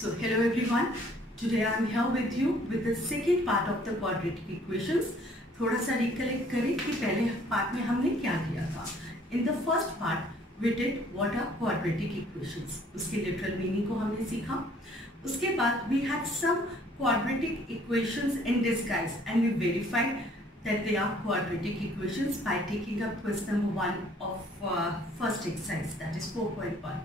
So hello everyone. Today I am here with you with the second part of the quadratic equations. थोड़ा सा रिकलेक्ट करें कि पहले पार्ट में हमने क्या किया था. In the first part we did what are quadratic equations. उसके literal meaning को हमने सीखा. उसके बाद we had some quadratic equations in disguise and we verified that they are quadratic equations by taking up question number 1 of first exercise, that is 4.1.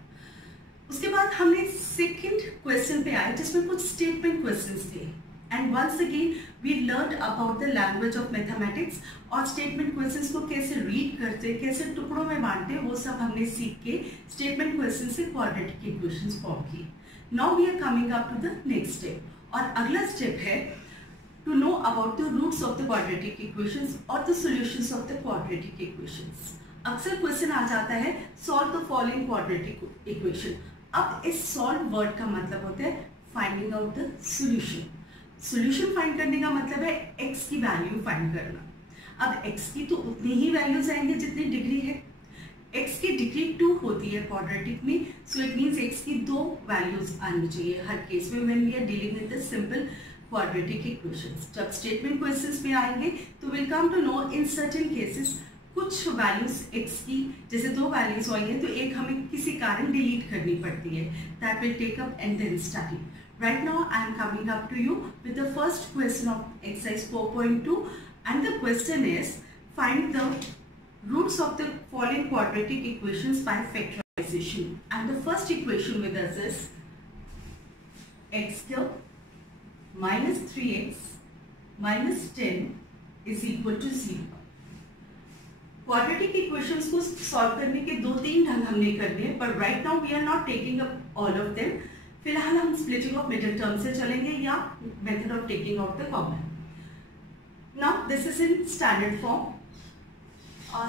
उसके बाद हमने second question पे आए जिसमें कुछ स्टेटमेंट क्वेश्चंस थे and once again we learn about the language of mathematics और statement questions को कैसे रीड करते, कैसे टुकड़ों में बांटते, वो सब हमने सीख के स्टेटमेंट क्वेश्चन से क्वाड्रेटिक इक्वेशंस फॉर्म की. Now we are coming up to the next step और अगला स्टेप है to know about the roots of the quadratic equations और the solutions of the quadratic equations. अक्सर क्वेश्चन आ जाता है solve the following quadratic equation. अब इस सॉल्व वर्ड का मतलब होता है finding out the solution. Solution find करने का मतलब है x की वैल्यू फाइंड करना. अब x की तो उतनी ही वैल्यूज आएंगे जितनी डिग्री है. x की डिग्री 2 होती है क्वाड्रेटिक में, सो इट मींस x की 2 वैल्यूज आनी चाहिए हर केस में when we are dealing with the simple quadratic equations. जब स्टेटमेंट क्वेश्चंस में आएंगे तो will come to know in certain cases कुछ वैल्यूज x की जैसे 2 वैल्यूज आई है तो एक हमें किसी कारण डिलीट करनी पड़ती है. That will take up and then study. Right now I am coming up to you with the first question of exercise 4.2 and the question is find the roots of the following quadratic equations by factorisation. And the first equation with us is x minus 3x minus 10 is equal to 0. Quadratic equations को solve करने के 2-3 ढंग हमने कर लिए, पर right now we are not taking up all of them. फिलहाल हम स्प्लिटिंग ऑफ मिडिल टर्म से चलेंगे या method of taking out the common. Now this is in standard form.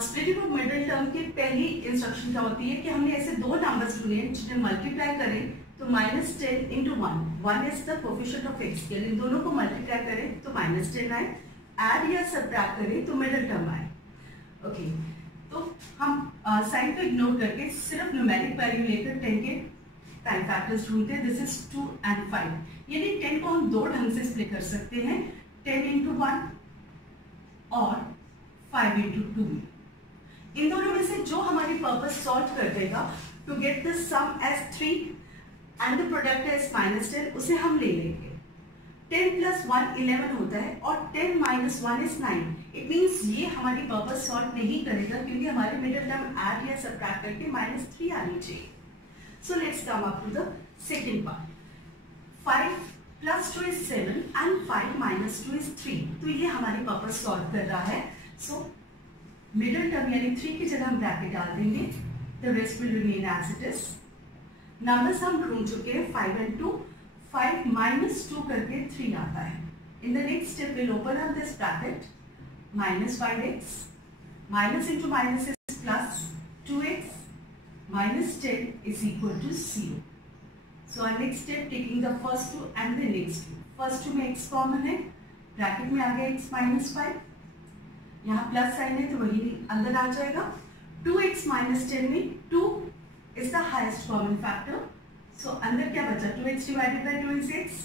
Splitting of middle term की पहली इंस्ट्रक्शन क्या होती है कि हमने ऐसे 2 नंबर्स चुने जिन्हें मल्टीप्लाई करें तो -10 into 1 is the coefficient of x. इन दोनों को मल्टीप्लाई करें तो -10 आए, ऐड या सब्ट्रैक्ट करें तो मिडिल टर्म आए. ओके तो हम साइन को इग्नोर करके सिर्फ न्यूमेरिक वैल्यू लेकर 10 के प्राइम फैक्टर्स ढूंढते हैं. दिस इज 2 and 5. यानी 10 को हम 2 ढंग से स्प्लिट कर सकते हैं, 10 into 1 और 5 into 2. इन दोनों में से जो हमारी पर्पस सॉल्व कर देगा to get the sum as 3 and the product as -10, उसे हम ले लेंगे. 10 plus 1 11 होता है और 10 minus 1 is 9. इट मीन्स ये हमारी पर्पस सॉल्व नहीं करेगा क्योंकि हमारे मिडिल टर्म ऐड या सब्ट्रैक्ट करके -3 आनी चाहिए. So let's come up to the second part. 5 plus 2 is 7 and 5 minus 2 is 3. तो ये हमारी पर्पस सॉल्व कर रहा है. सो मिडिल टर्म यानी 3 की जगह हम ब्रैकेट डाल देंगे. The rest will remain as it is. Numbers हम ढूंढ चुके हैं 5 and 2. 5 minus 2 करके 3 आता है. In the next step we'll open up this bracket. Minus 5x minus into minus is plus 2x minus 10 is equal to 0. So our next step taking the first two and the next two. First two में x common है, ब्रैकेट में आ गया x minus 5. यहाँ plus sign है तो वही अंदर आ जाएगा. 2x minus 10 में 2 is the highest common factor. So अंदर क्या बचा, 2x divided by 2 is x.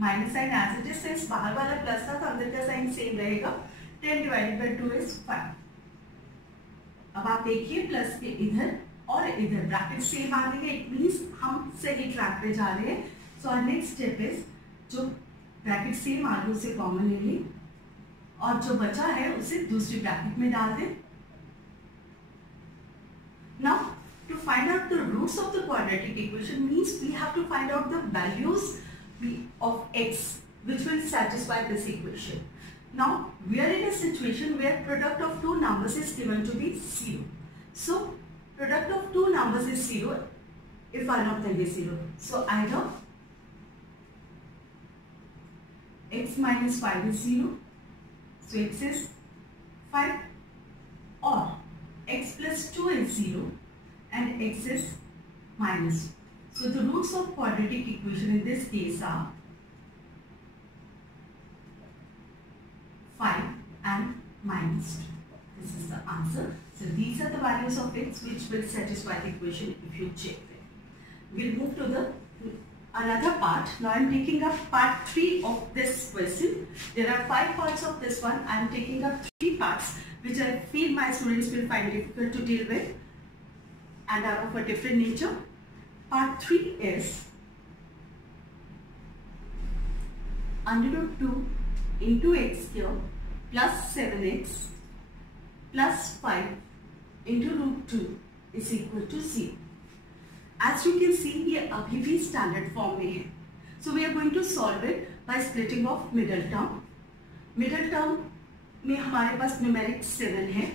Minus sign as it is, since बाहर वाला प्लस था तो अंदर का साइन सेम रहेगा. 10 divided by 2 is 5. अब आप देखिए प्लस के इधर और इधर ब्रैकेट सेम आ गए. इट मींस हम सही ट्रैक पे जा रहे हैं. So our next step is जो ब्रैकेट सेम आ गए उसे कॉमन ले लें और जो बचा है उसे दूसरी ब्रैकेट में डाल दें. Now to find out the roots of the quadratic equation means we have to find out the values of x which will satisfy this equation. Now we are in a situation where product of 2 numbers is given to be 0. So product of 2 numbers is 0 if one of them is 0. So either x minus 5 is 0, so x is 5, or x plus 2 is 0 and x is minus. So the roots of quadratic equation in this case are 5 and minus 2. This is the answer. So these are the values of x which will satisfy the equation if you check them. We'll move to the another part. Now I'm taking up part 3 of this question. There are 5 parts of this one. I'm taking up 3 parts which I feel my students will find difficult to deal with and are of a different nature. Part 3 is under root 2 into x cube plus 7x plus 5 into root 2 is equal to 0. As you can see, ये अभी भी standard form में है. So we are going to solve it by splitting off middle term. Middle term में हमारे पास numeric 7 है.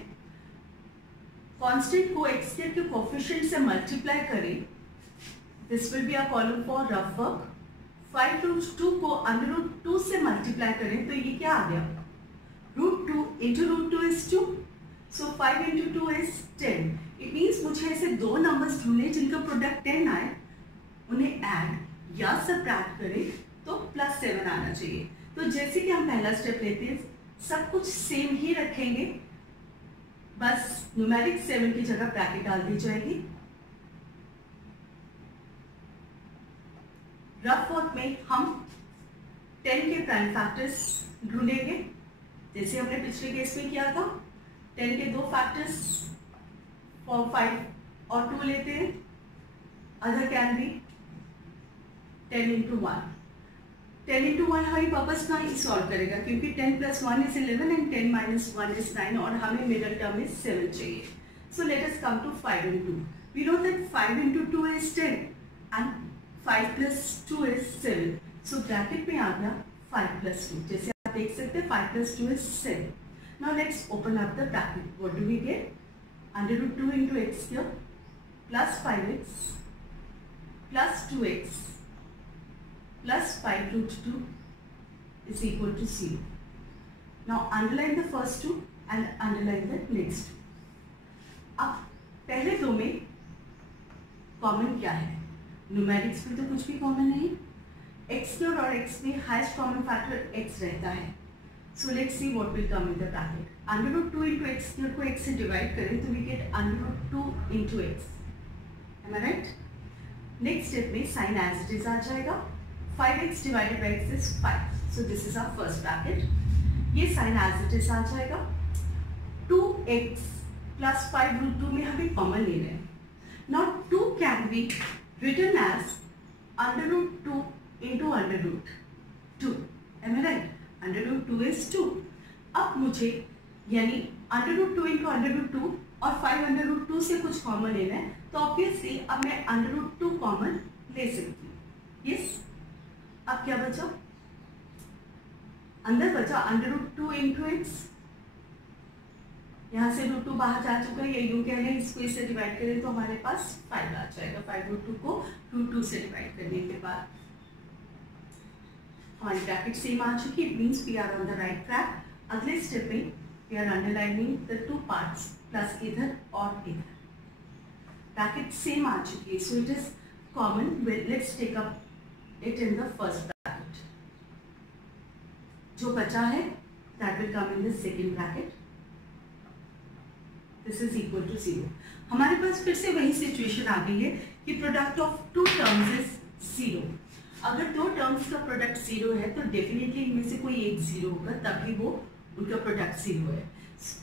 Constant को x के coefficient से multiply करें. This will be a column for rough work. 5 root 2 को under root 2 से multiply करें तो ये क्या आ गया? Root 2 into root 2 is 2. So 5 into 2 is 10. It means मुझे ऐसे दो नंबर्स ढूंढने जिनका प्रोडक्ट 10 आए, उन्हें ऐड या सबट्रैक्ट करें तो +7 आना चाहिए. तो जैसे कि हम पहला स्टेप लेते हैं, सब कुछ सेम ही रखेंगे, बस न्यूमेरिक 7 की जगह ब्रैकेट डाल दी जाएगी. रफ वर्क में हम 10 के प्राइम फैक्टर्स ढूंढेंगे, जैसे हमने पिछले केस में किया था. 10 के 2 फैक्टर्स 4, 5 और 2 लेते हैं. अदर कैन बी 10 into 1. 10 into 1 हमारी वापस ना ही सॉल्व करेगा क्योंकि 10 plus 1 is 11 and 10 minus 1 is 9 और हमें मिडल टर्म में 7 चाहिए. So let us come to 5 into 2. We know that 5 into 2 is 10 and 5 plus 2 is 7. So ब्रैकेट में आ गया 5 plus 2. जैसे आप देख सकते हैं 5 plus 2 is 7. Now let's open up the bracket. What do we get? Under root 2 into x cube plus 5x plus 2x plus 5 root 2 is equal to 0. Now underline the first two and underline the next two. अब पहले दो में कॉमन क्या है? न्यूमेरिक्स में तो कुछ भी कॉमन नहीं. x cube और x में हाईएस्ट कॉमन फैक्टर x रहता है. So let's see what will come in the bracket. Under root 2 into x cube को x से divide करें तो we get under root 2 into x. Am I right? Next step में sign as it is आ जाएगा. 5x divided by x is 5. So this is our first bracket. ये sign as it is आ जाएगा. 2x plus 5 root 2 में हमें common ले रहे हैं. Now 2 can be written as under root 2 into under root 2. Am I right? Under root 2 is 2. अब मुझे यानी under root 2 into under root 2 और 5 under root 2 से कुछ कॉमन लेना है, तो ऑब्वियसली अब मैं under root 2 कॉमन ले सकती हूँ. यस, अब क्या बचा? अंदर बचा under root 2 into x. यहाँ से root 2 बाहर जा चुका है, या यूं कह लें इसको इससे डिवाइड करें तो हमारे पास 5 आ जाएगा. 5 root 2 को root 2 से डिवाइड करने के बाद हमारी ब्रैकेट सेम आ चुकी. It means we are on the right track. अगले स्टेप में we are underlining the 2 parts plus इधर और इधर. ब्रैकेट सेम आ चुकी है, so it is common. Let's take up it in the first bracket. जो बचा है that will come in the second bracket. This is equal to 0. हमारे पास फिर से वही सिचुएशन आ गई है कि प्रोडक्ट ऑफ 2 टर्म्स इज 0. अगर 2 टर्म्स का प्रोडक्ट 0 है तो डेफिनेटली इनमें से कोई एक 0 होगा, तभी वो उनका प्रोडक्ट 0 है.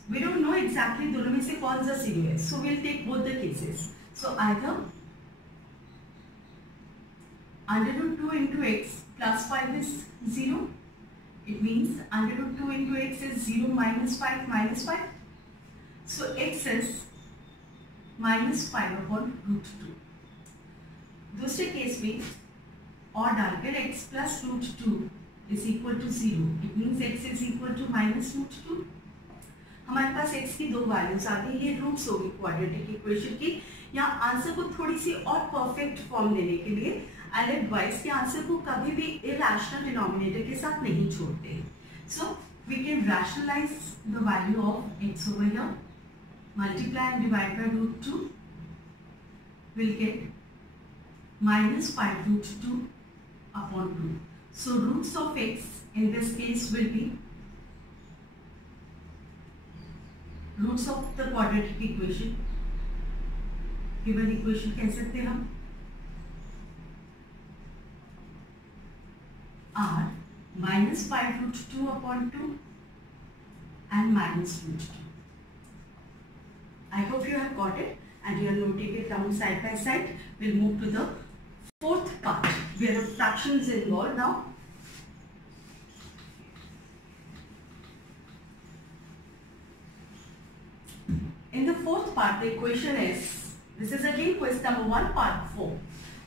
वी डोंट नो एग्जैक्टली दोनों में से कौन सा 0 है, so will take both the cases. So either under root 2 into x plus 5 is 0. It means under root 2 into x is 0 minus 5 minus 5. So x is minus 5 upon root 2. दूसरे केस में और डालकर x plus root 2 is equal to 0. It means x is equal to minus root 2. हमारे पास x की 2 वैल्यूज आ गई. ये रूट्स होगी quadratic equation की. यहाँ आंसर को थोड़ी सी और परफेक्ट फॉर्म देने के लिए आई एडवाइस के आंसर को कभी भी इरेशनल डिनोमिनेटर के साथ नहीं छोड़ते. So we can rationalise the value of x over here. Multiply and divide by root 2 will get minus 5 root 2 upon 2. So roots of x in this case will be roots of the quadratic equation. given equation कह सकते हैं हम. are minus 5 root 2 upon 2 and minus root 2. I hope you have got it and you are noting it down side by side. We'll move to the fourth part where a fraction is involved now. In the fourth part, the equation is, this is again question number 1, part 4.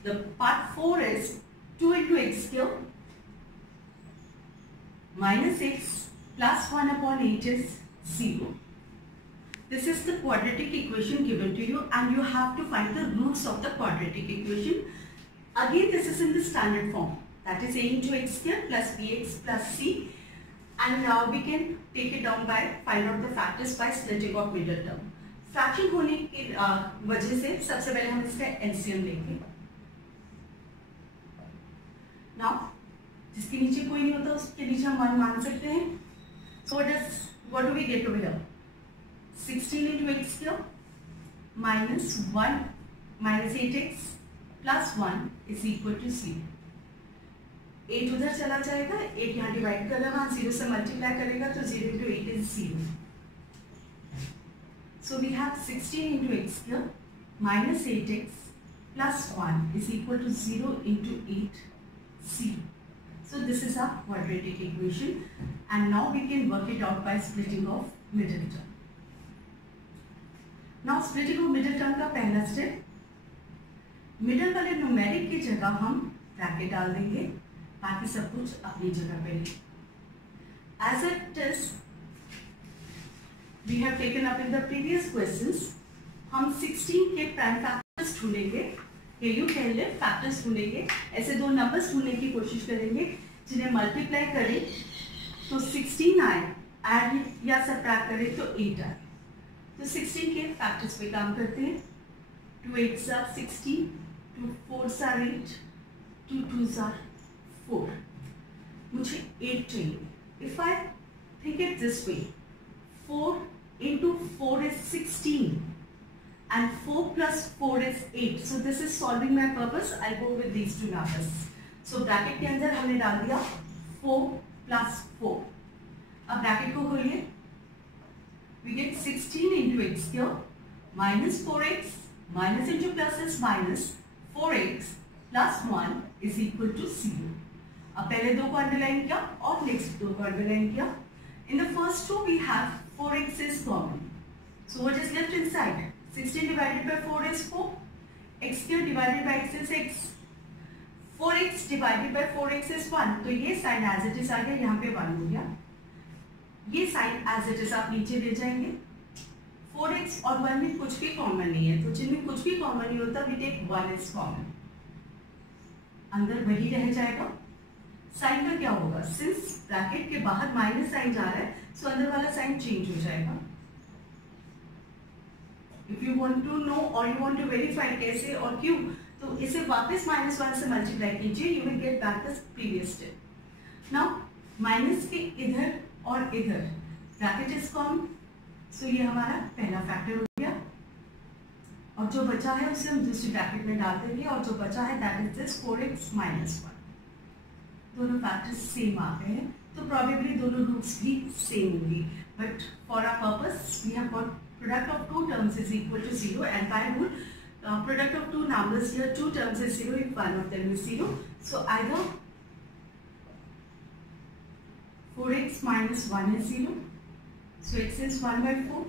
The part 4 is 2 into x cube minus x plus 1 upon 8 is 0. This is the quadratic equation given to you and you have to find the roots of the quadratic equation. Again, this is in the standard form, that is a into x square plus bx plus c, and now we can take it down by find out the factors by splitting of middle term. Fraction होने की वजह से सबसे पहले हम इसका एलसीएम लेंगे. नाउ जिसके नीचे कोई नहीं होता उसके नीचे हम 1 मान सकते हैं. सो what do we get over here? 16 into x cube minus 1 minus 8x plus 1 is equal to 0. 8 उधर चला जाएगा, 8 यहाँ डिवाइड कर रहा है, 0 से मल्टीप्लाई करेगा तो 0 into 8 is 0. So we have 16 into x cube minus 8x plus 1 is equal to 0 into 8, 0. So this is our quadratic equation and now we can work it out by splitting of middle term. Now splitting of middle term का पहला step, middle वाले न्यूमेरिक की जगह हम bracket डाल देंगे, बाकी सब कुछ अपनी जगह पे है. As it is, we have taken up in the previous questions, हम 16 के प्राइम फैक्टर्स ढूंढेंगे, यू कह ले फैक्टर्स ढूंढेंगे, ऐसे दो नंबर्स ढूंढने की कोशिश करेंगे जिन्हें मल्टीप्लाई करें तो 16 आए, ऐड या सबट्रैक्ट करें तो 8 आए. तो 16 के फैक्टर्स पे काम करते हैं. 2 8s are 16, 2 4s are 8, 2 2s are 4. मुझे 8 चाहिए. If I think it this way, 4 into 4 is 16 and 4 plus 4 is 8. So this is solving my purpose. I'll go with these two numbers. So bracket के अंदर हमने डाल दिया 4 plus 4. अब bracket को खोलिए. We get 16 into x cube minus 4x minus into plus is minus 4x plus 1 is equal to 0. अब पहले दो को अंडरलाइन किया और नेक्स्ट दो को अंडरलाइन किया. In the first two we have 4x is common. So what is left inside? 16 divided by 4 is 4. X cube divided by x is x. 4x divided by 4x is 1. तो ये साइन as it is आ गया, यहाँ पे 1 हो गया. ये sign as it is आप नीचे ले जाएंगे. 4x और 1 में कुछ भी कॉमन नहीं है, तो जिनमें कुछ भी कॉमन नहीं होता we take 1 is common. अंदर वही रह जाएगा. साइन का क्या होगा? सिंस ब्रैकेट के बाहर माइनस साइन जा रहा है, सो अंदर वाला साइन चेंज हो जाएगा. If you want to know और यू वांट टू वेरीफाई कैसे और क्यों, तो इसे वापस -1 से मल्टीप्लाई कीजिए, you will get back the previous step. Now minus के इधर और इधर ब्रैकेट इज कॉमन, सो ये हमारा पहला फैक्टर हो गया. और जो बचा है उसे हम दूसरी ब्रैकेट में डाल देंगे और जो बचा है that is this 4x minus 1. दोनों फैक्टर्स सेम आ गए हैं, तो प्रोबेबली दोनों रूट्स भी सेम होंगी. But for our purpose we have got product of two terms is equal to 0 and by rule product of two numbers here two terms is 0 if one of them is 0. So either 4x minus 1 is 0, so x is 1 by 4.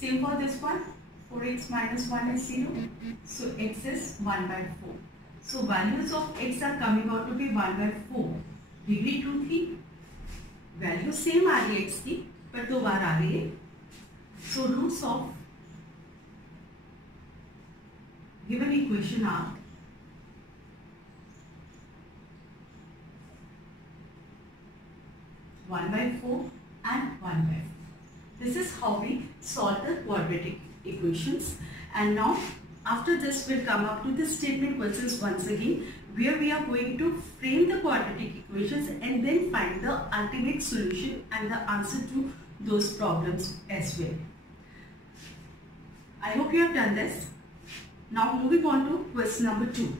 Same for this one, 4x minus 1 is 0, so x is 1 by 4. So values of x are coming out to be 1 by 4. डिग्री 2 थी, value same आ रही है x की, पर दो बार आ रही है. So roots of given equation are (1 by 4) and 1 by 4. This is how we solve the quadratic equations. And now after this we'll come up to the statement questions once again, where we are going to frame the quadratic equations and then find the ultimate solution and the answer to those problems as well. I hope you have done this. Now moving on to question number 2.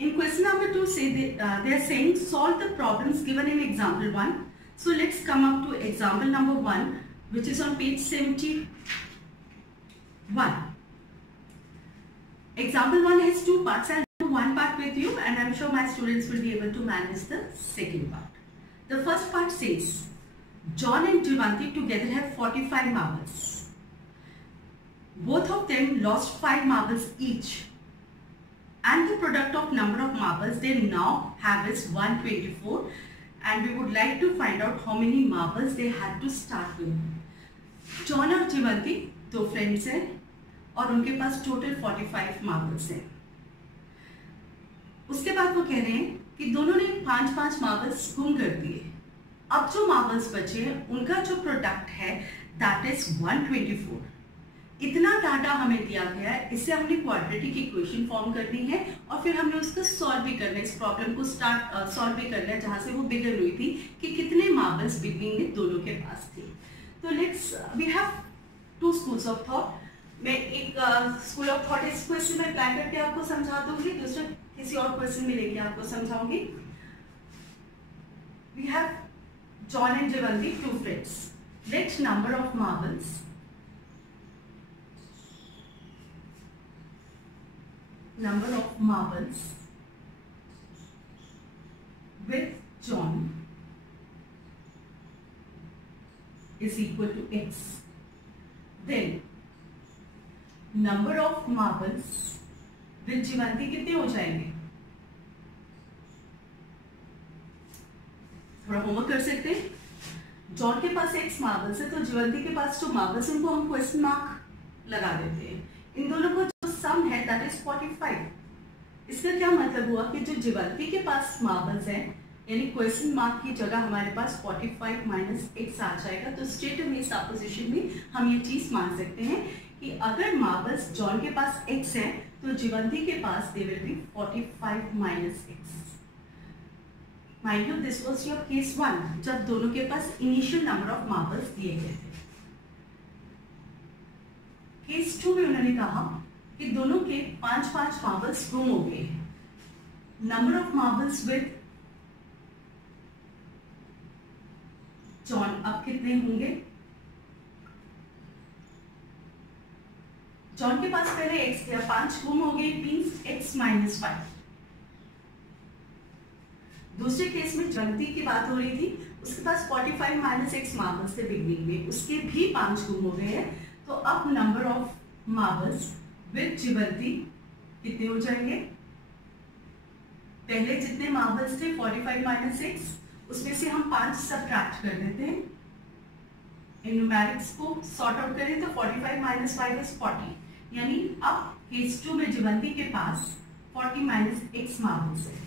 In question number 2, they are saying solve the problems given in example 1. So let's come up to example number 1, which is on page 71. Example 1 has 2 parts. I'll do one part with you, and I'm sure my students will be able to manage the second part. The first part says John and Jivanti together have 45 marbles. Both of them lost 5 marbles each, and the product of number of marbles they now have is 124, and we would like to find out how many marbles they had to start with. John और Jivanti 2 फ्रेंड्स हैं और उनके पास टोटल 45 मार्बल्स हैं. उसके बाद वो कह रहे हैं कि दोनों ने 5-5 मार्बल्स गुम कर दिए. अब जो मार्बल्स बचे हैं उनका जो प्रोडक्ट है दैट इज 124. इतना डाटा हमें दिया गया है, इससे हमने क्वाड्रेटिक इक्वेशन फॉर्म करनी है और फिर हमने उसको सॉल्व भी करना है. इस प्रॉब्लम को सॉल्व भी करना है जहां से वो बिगन हुई थी कि कितने मार्बल्स बिगनिंग में दोनों के पास थे. तो let's we have 2 schools of thought. मैं एक स्कूल ऑफ थॉट इस क्वेश्चन में अप्लाई करके आपको समझा दूंगी, दूसरा किसी और क्वेश्चन में लेके आपको समझाऊंगी. We have John and Jivanti 2 friends. Let number of marbles with John is equal to X. Then number of marbles with Jivanti कितने हो जाएंगे? थोड़ा होमवर्क कर सकते हैं. जॉन के पास X मार्बल्स है तो जिवंती के पास जो मार्बल्स उनको हम क्वेश्चन मार्क लगा देते हैं. इन दोनों को जो सम है दैट इज 45. इसका क्या मतलब हुआ कि जो जिवंती के पास मार्बल्स है यानी क्वेश्चन मार्क की जगह हमारे पास 45 माइनस X आ जाएगा. तो स्ट्रेट में सपोजिशन में हम ये चीज मान सकते हैं कि अगर मार्बल्स जॉन के पास X है तो जिवंती के पास they will be 45 minus X. Mind you this was your case 1 जब दोनों के पास इनिशियल नंबर ऑफ मार्बल्स दिए गए थे. केस 2 में उन्होंने कहा कि दोनों के 5-5 मार्बल्स गुम हो गए. Number of marbles with John अब कितने होंगे? जॉन के पास पहले X थे, 5 गुम हो गए, मींस X माइनस 5. दूसरे केस में जिवंती की बात हो रही थी, उसके पास 45 माइनस X मार्बल्स थे बिगनिंग में, उसके भी 5 गुम हो गए हैं. तो अब नंबर ऑफ मार्बल्स विद जिवंती कितने हो जाएंगे? पहले जितने मार्बल्स थे 45 माइनस X, उसमें से हम 5 सब्ट्रैक्ट कर देते हैं. इन न्यूमेरिक्स को सॉर्ट आउट करें तो 45 माइनस 5 इज 40. यानी अब केस 2 में जिवंती के पास 40 माइनस X मार्बल्स है.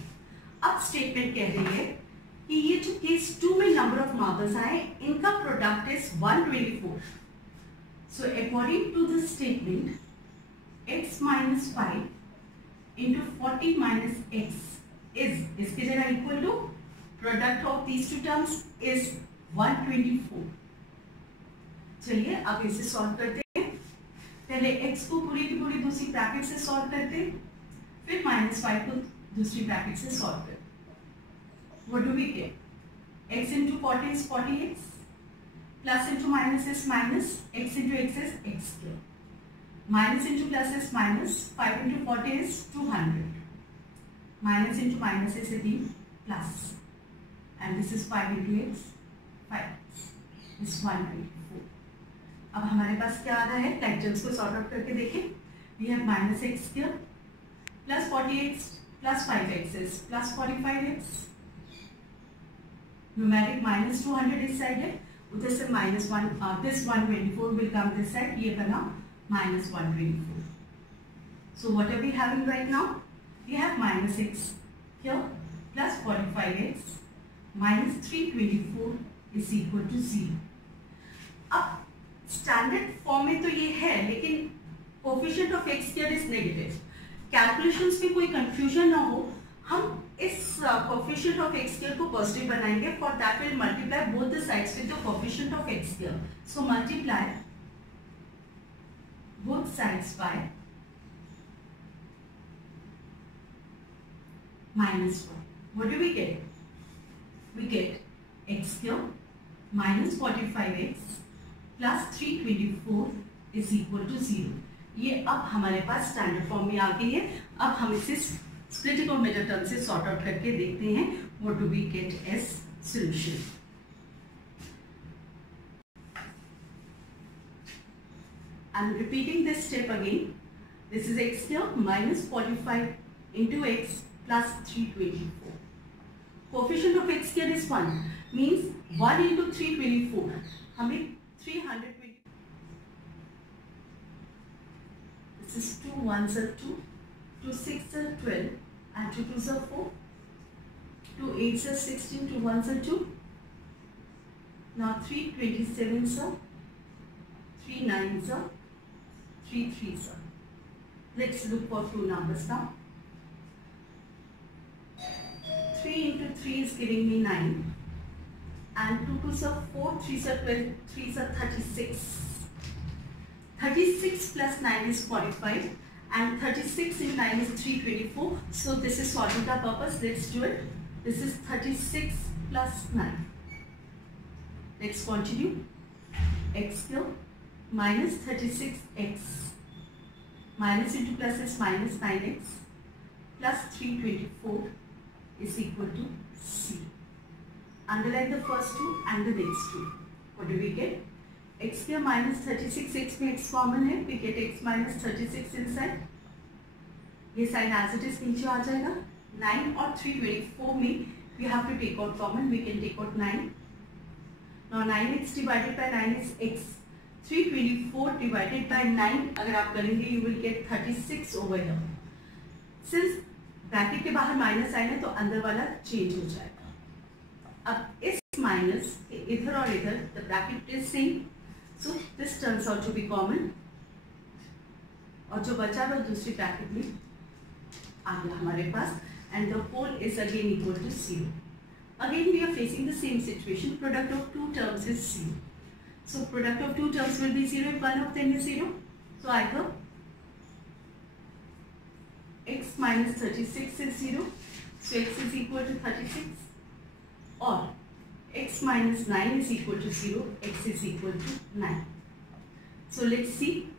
अब स्टेटमेंट कह रही है कि ये जो केस 2 में नंबर ऑफ मार्बल्स आए इनका product is 124. So according to the statement X minus 5 into 40 minus X is इसकी जगह equal to product of these 2 terms is 124. चलिए अब इसे सॉल्व करते हैं. पहले X को पूरी की पूरी दूसरी ब्रैकेट से सॉल्व करते हैं, फिर -5 को दूसरी ब्रैकेट से सॉल्व करते. What do we get? X into 40 is 40x. Plus into minus is minus. X into x is x square. Minus into plus is minus. 5 into 40 is 200. Minus into minus is again plus. And this is 5 into x. 5x is 124. अब हमारे पास क्या आ रहा है? टैंजेंट्स को sort out करके देखें. We have minus x square plus 40x plus 5x is plus 45x. Numeric minus 200 इस साइड है, उधर से माइनस 1 दिस 124 विल कम दिस साइड. ये बना minus 124. So what are we having right now? We have minus x here plus 45x minus 324 is equal to 0. अब standard form में तो ये है, लेकिन coefficient of x square is negative. Calculations में कोई कंफ्यूजन ना हो, हम इस कोफिशिएंट ऑफ x स्क्वायर को पॉजिटिव बनाएंगे. For that will multiply both the sides with the coefficient of x square. So multiply both sides by minus 1. What do we get? We get x cube minus 45x plus 324 is equal to 0. ये अब हमारे पास standard form में आ गई है. अब हम इसे splitting of major term से सॉर्ट आउट करके देखते हैं. What do we get as solution? I am repeating this step again. This is x cube minus 45 into x plus 324. Coefficient of x cube is 1. Means 1 into 324. हमें 320. This is 2 1s are 2, 2 6s are 12, and 2 2s are 4, 2 8s are 16, 2 1s are 2. Now 3 27s are, 3 9s are, 3 3s are. Let's look for two numbers now. 3 into 3 is giving me 9, and 2 2s are 4, 3s are 12, 3s are 36. 36 plus 9 is 45, and 36 in 9 is 324. So this is solving the purpose. Let's do it. This is 36 plus 9. Let's continue. X cube minus 36x minus into plus is minus 9x plus 324 is equal to C. Underline the first two and the next two. What do we get? x cube minus 36, x में x common है, we get x minus 36 inside. ये sign as it is नीचे आ जाएगा. 9 और 324 में we have to take out common. We can take out 9. Now 9x divided by 9 is x. 324 divided by 9 अगर आप करेंगे you will get 36 over here. Since bracket के बाहर माइनस साइन है तो अंदर वाला चेंज हो जाएगा. अब इस माइनस इधर और इधर the bracket is same. So this turns out to be common. और जो बचा वो दूसरी ब्रैकेट में आ गया हमारे पास, and the whole is again equal to 0. Again we are facing the same situation. Product of two terms is 0. So product of two terms will be 0 if one of them is 0. So either x minus 36 is 0, so x is equal to 36, or x minus 9 is equal to 0, x is equal to 9. So let's see,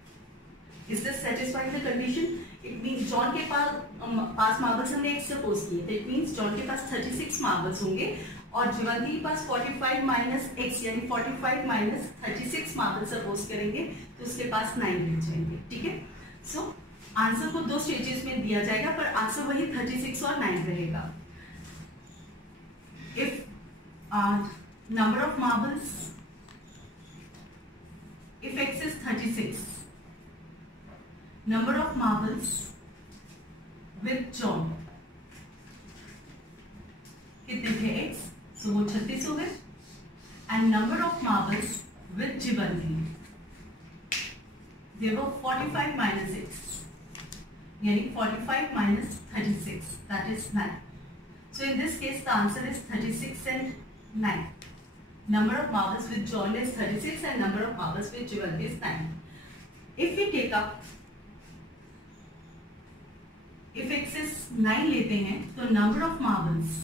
is this satisfying the condition? It means John के पास मार्बल्स हमने x suppose किए, that means John के पास 36 मार्बल्स होंगे और जीवंती के पास 45 minus x यानी 45 माइनस 36 marble suppose करेंगे तो उसके पास 9 रह जाएंगे. ठीक है. सो आंसर को दो स्टेजेस में दिया जाएगा पर आंसर वही 36 और 9 रहेगा. If number of marbles, if x is 36, number of marbles with John कितने थे x, so वो 36 हो गए, and number of marbles with Jibanti they were 45 minus x यानी 45 minus 36, that is 9. So in this case the answer is 36 and 9. Number of marbles with John is 36 and number of marbles with Jivanti is 9. If we take up, if x is 9 लेते हैं तो number of marbles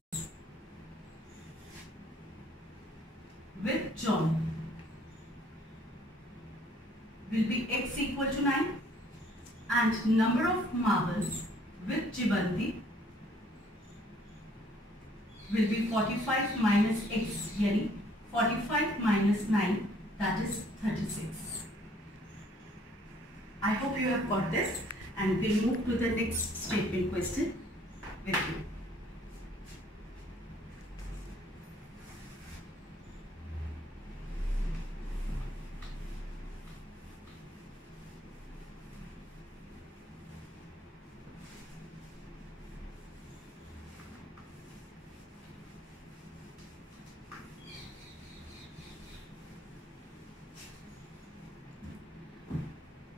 with John will be x equal to 9 and number of marbles with Jivanti will be 45 minus x यानी 45 minus 9, that is 36. I hope you have got this and we'll move to the next statement question with you.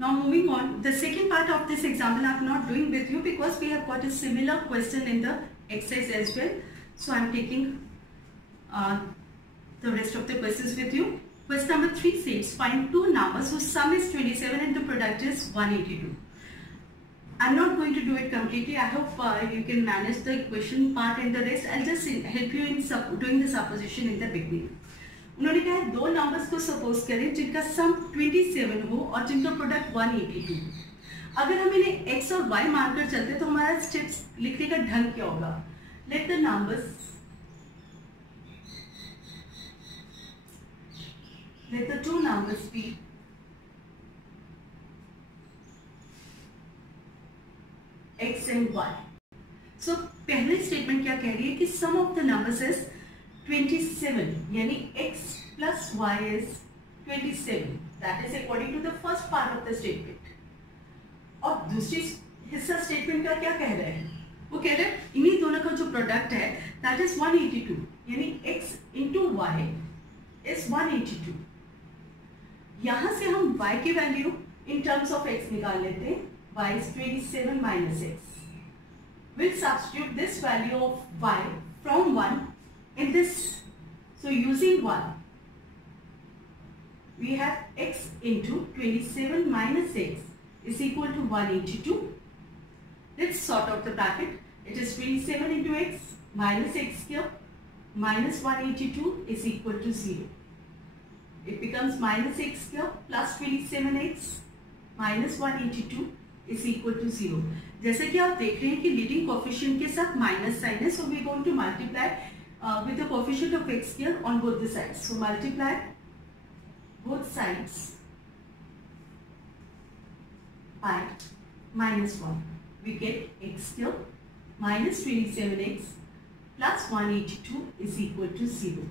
Now moving on, the second part of this example I am not doing with you because we have got a similar question in the exercise as well. So I am taking the rest of the questions with you. Question number 3 says find two numbers whose sum is 27 and the product is 182. I'm not going to do it completely. I hope you can manage the equation part and the rest. I'll just help you in doing the supposition in the beginning. उन्होंने कहा है दो नंबर्स को सपोज करें जिनका सम 27 हो और जिनका प्रोडक्ट 182। अगर हम इन्हें x और y मानकर चलते तो हमारा स्टेप्स लिखने का ढंग क्या होगा? Let the numbers, let the two numbers be x and y. So पहले स्टेटमेंट क्या कह रही है कि सम ऑफ द नंबर्स इज 27, यानी x plus y is 27. That is according to the first part of the statement. और दूसरी हिस्सा स्टेटमेंट का क्या कह रहे हैं? वो कह रहे हैं इन्हीं दोनों का जो प्रोडक्ट है that is 182, यानी x into y is 182. यहां से हम y की value in terms of x निकाल लेते हैं. Y is 27 minus x. We'll substitute this value of y from 1 in this. So using 1, we have x into 27 minus x is equal to 182. Let's sort out the bracket. It is 27 into x minus x square minus 182 is equal to 0. It becomes minus x square plus 27x minus 182 is equal to 0. जैसे कि आप देख रहे हैं कि leading coefficient के साथ minus sign है, so we are going to multiply with the coefficient of x square on both the sides. So multiply both sides by minus 1. We get x square minus 27x plus 182 is equal to 0.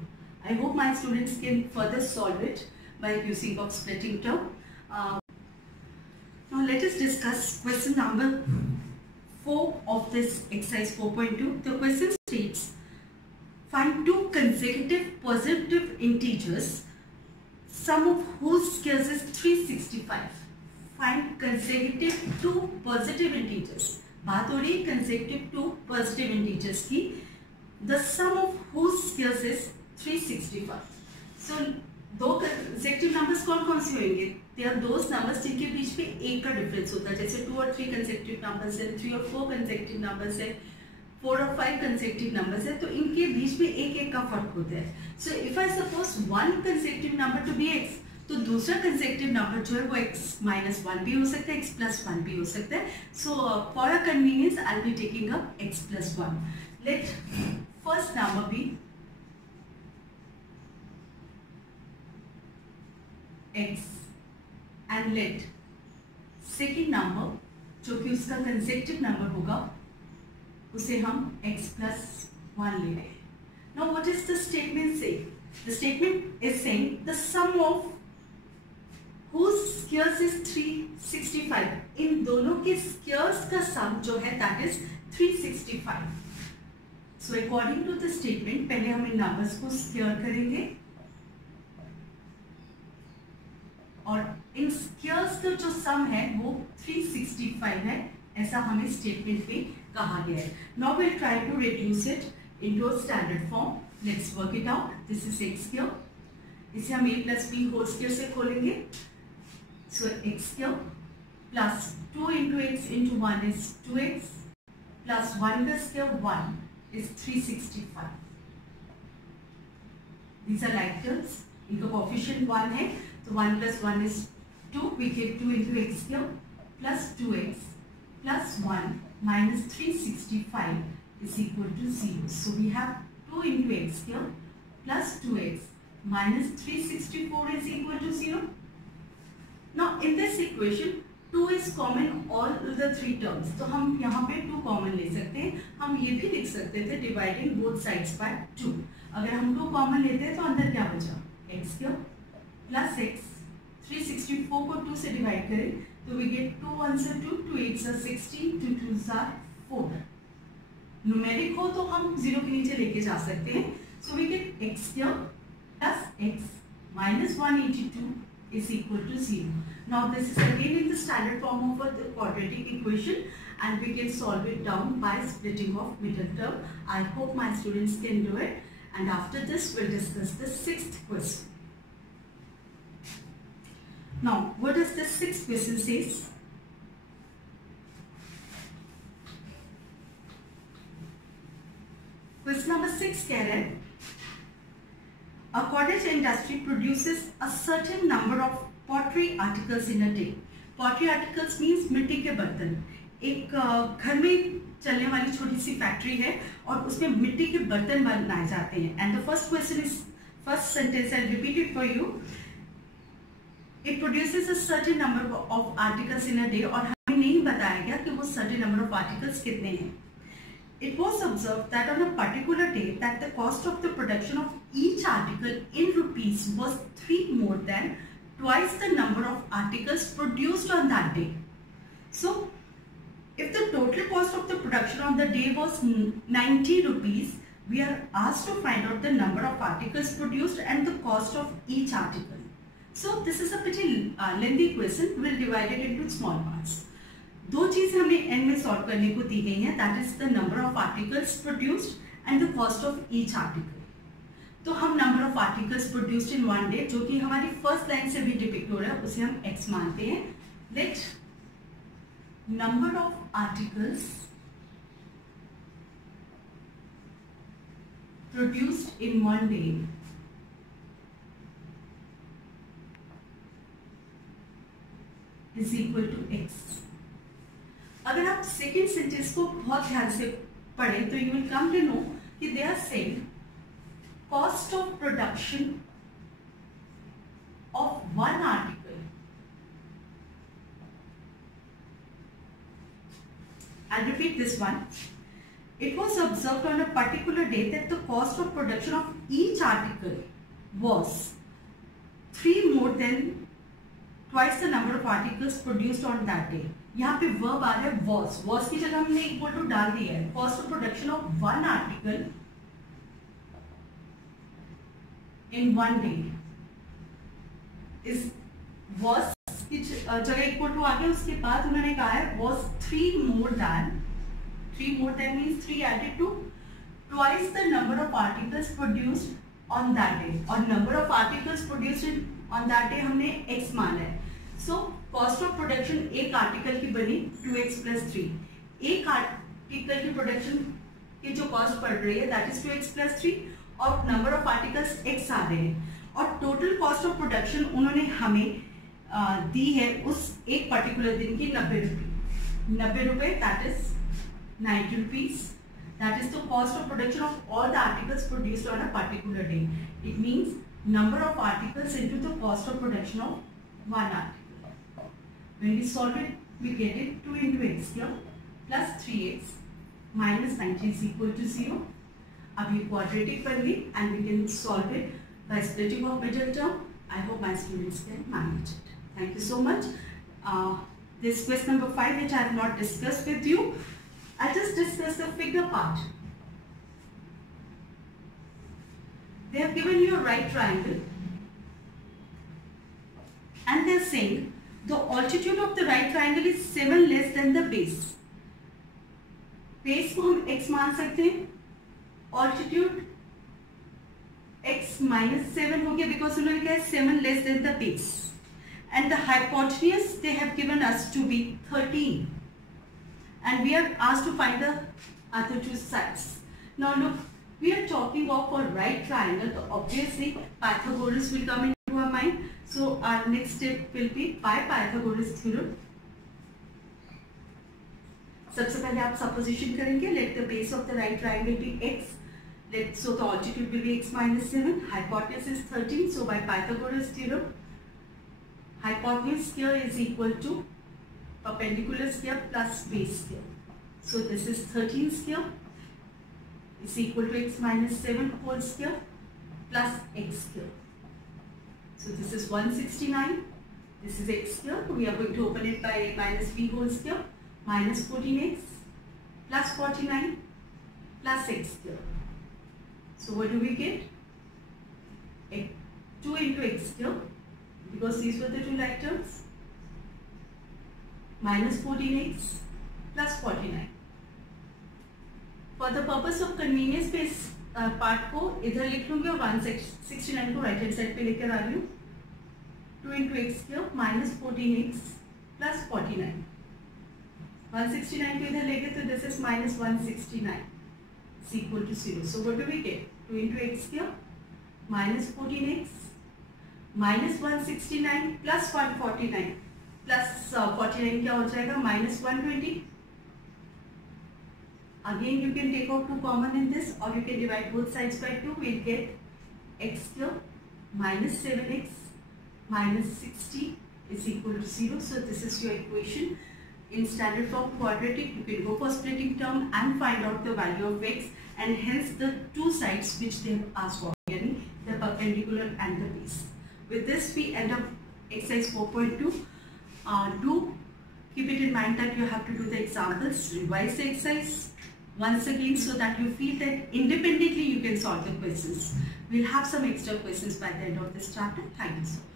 I hope my students can further solve it by using of splitting term. Now let us discuss question number 4 of this exercise 4.2. The question states, find two consecutive positive integers, sum of whose squares is 365. Find consecutive two positive integers. बात हो रही है consecutive two positive integers की. The sum of whose squares is 365. So दो consecutive numbers कौन कौन से होंगे? दे आर दोस नंबर्स जिनके बीच में एक का डिफरेंस होता है, जैसे 2 और 3 कंसेक्टिव नंबर्स है, 3 और 4 कंसेक्टिव नंबर्स है, 4 और 5 कंसेक्टिव नंबर्स है, तो इनके बीच में एक एक का फर्क होता है. So if I suppose one consecutive number to be x, तो दूसरा कंसेक्टिव नंबर जो है वो x minus 1 भी हो सकता है, x plus 1 भी हो सकता है. So for a convenience I will be taking up x plus 1. Let first number be x and let second number जो कि उसका consecutive number होगा उसे हम x plus 1 ले रहे हैं. Now what is the statement saying? The statement is saying the sum of whose squares is 365. इन दोनों के squares का sum जो है that is 365. So according to the statement पहले हम इन numbers को square करेंगे और इन स्क्वायर्स का जो सम है वो 365 है, ऐसा हमें स्टेटमेंट में कहा गया है. Now we will try to reduce it into a standard form. Let's work it out. This is x square, इसे हम a plus b whole square से खोलेंगे. So x square plus 2 into x into 1 is 2x plus 1 का square 1 is 365. These are like terms. इनका coefficient 1 है, so 1 plus 1 is 2. We get 2 into x square plus 2x plus 1 minus 365 is equal to 0. So we have 2 into x square plus 2x minus 364 is equal to 0. Now in this equation 2 is common all the three terms. तो हम यहाँ पे 2 common ले सकते हैं. हम ये भी लिख सकते थे dividing both sides by 2. अगर हम 2 common लेते हैं तो अंदर क्या बचा? x square plus x. 364 को 2 से डिवाइड करें तो वी गेट 2 1 से 2, 2 8 से 16, 2 2 से 4. न्यूमेरिक हो तो हम 0 के नीचे लेके जा सकते हैं. So we get x square plus x minus 182 is equal to 0. Now this is again in the standard form of a quadratic equation and we can solve it down by splitting of middle term. I hope my students can do it, and after this we'll discuss the sixth question. Now, what does the sixth question says? कह रहे हैं a cottage industry produces a certain number of pottery articles in a day. Pottery articles means मिट्टी के बर्तन. एक घर में चलने वाली छोटी सी फैक्ट्री है और उसमें मिट्टी के बर्तन बनाए जाते हैं. And the first sentence I'll repeat it for you. It produces a certain number of articles in a day. और हमें नहीं बताया गया कि वो certain number of articles कितने हैं. It was observed that on a particular day that the cost of the production of each article in rupees was 3 more than twice the number of articles produced on that day. So, if the total cost of the production on the day was 90 rupees, we are asked to find out the number of articles produced and the cost of each article. So, this is a pretty lengthy question. We will divide it into small parts. दो चीज हमें एन में सॉल्व करने को दी गई है, that is the number of articles produced and the cost of each article. तो हम number of articles produced in one day, जो कि हमारी फर्स्ट लाइन से भी डिपिक्ट हो रहा है, उसे हम एक्स मानते हैं. Let number of articles produced in one day is equal to x. अगर आप सेकेंड सेंटेंस को बहुत ध्यान से पढ़ें तो you will come to know कि they are saying cost of production of one article. I repeat this one. It was observed on a particular day that the cost of production of each article was 3 more than twice the number of articles produced on that day. यहाँ पे वर्ब आ रहा है was की जगह हमने equal to डाल दिया है. Cost of production of one article in one day is was की जगह इक्वल टू आ गया. उसके बाद उन्होंने कहा है was 3 more than means 3 added to twice the number of articles produced on that day. और number of articles produced on that day हमने x माना है. सो कॉस्ट ऑफ प्रोडक्शन एक आर्टिकल की बनी 2x + 3. एक आर्टिकल की प्रोडक्शन की जो कॉस्ट पड़ रही है दैट इज 2x + 3 और नंबर ऑफ आर्टिकल्स x आ रहे हैं. और टोटल कॉस्ट ऑफ प्रोडक्शन उन्होंने हमें दी है उस एक पर्टिकुलर दिन की 90 रुपए that is 90 rupees. That is the cost of production of all the articles produced on a particular day. It means number of articles into the cost of production of one article. When we solve it, we get it 2 into x cube plus 3x minus 90 is equal to 0. अब ये quadratic कर ली and we can solve it by splitting of middle term. I hope my students can manage it. Thank you so much. This question number 5 which I have not discussed with you. I'll just discuss the figure part. They have given you a right triangle and they are saying the altitude of the right triangle is 7 less than the base. Base को हम x मान सकते हैं. Altitude x minus 7 हो गया because उन्होंने कहा है 7 less than the base. And the hypotenuse they have given us to be 13. And we are asked to find the other two sides. Now look, we are talking of a right triangle, so obviously Pythagoras will come into our mind. So our next step will be by Pythagoras theorem. सबसे पहले आप supposition करेंगे. Let the base of the right triangle be x. So the altitude will be x minus 7. Hypotenuse is 13. So by Pythagoras theorem, hypotenuse square is equal to perpendicular square plus base square. So this is 13 square is equal to x minus 7 whole square plus x square. So this is 169. This is x square. We are going to open it by minus v whole square minus 14x plus 49 plus x square. So what do we get? 2 into x square because these were the two like terms minus 14x plus 49. For the purpose of convenience पे इस पार्ट को इधर लिख लूंगी और 169 को right hand side पे लेकर आ रही हूँ. 2 into x square minus 14x plus 49. 169 को इधर लेके तो this is minus 169 is equal to 0. So what do we get? 2 into x square minus 14x minus 169 plus 149 plus 49 क्या हो जाएगा minus 120. Again you can take out 2 common in this, or you can divide both sides by 2. We'll get x square minus 7x minus 60 is equal to 0. So this is your equation. In standard form quadratic, you can go for splitting term and find out the value of x, and hence the two sides which they have asked for, yani the perpendicular and the base. With this we end up exercise 4.2. Do keep it in mind that you have to do the examples, revise the exercise once again so that you feel that independently you can solve the questions. We'll have some extra questions by the end of this chapter. Thank you so much.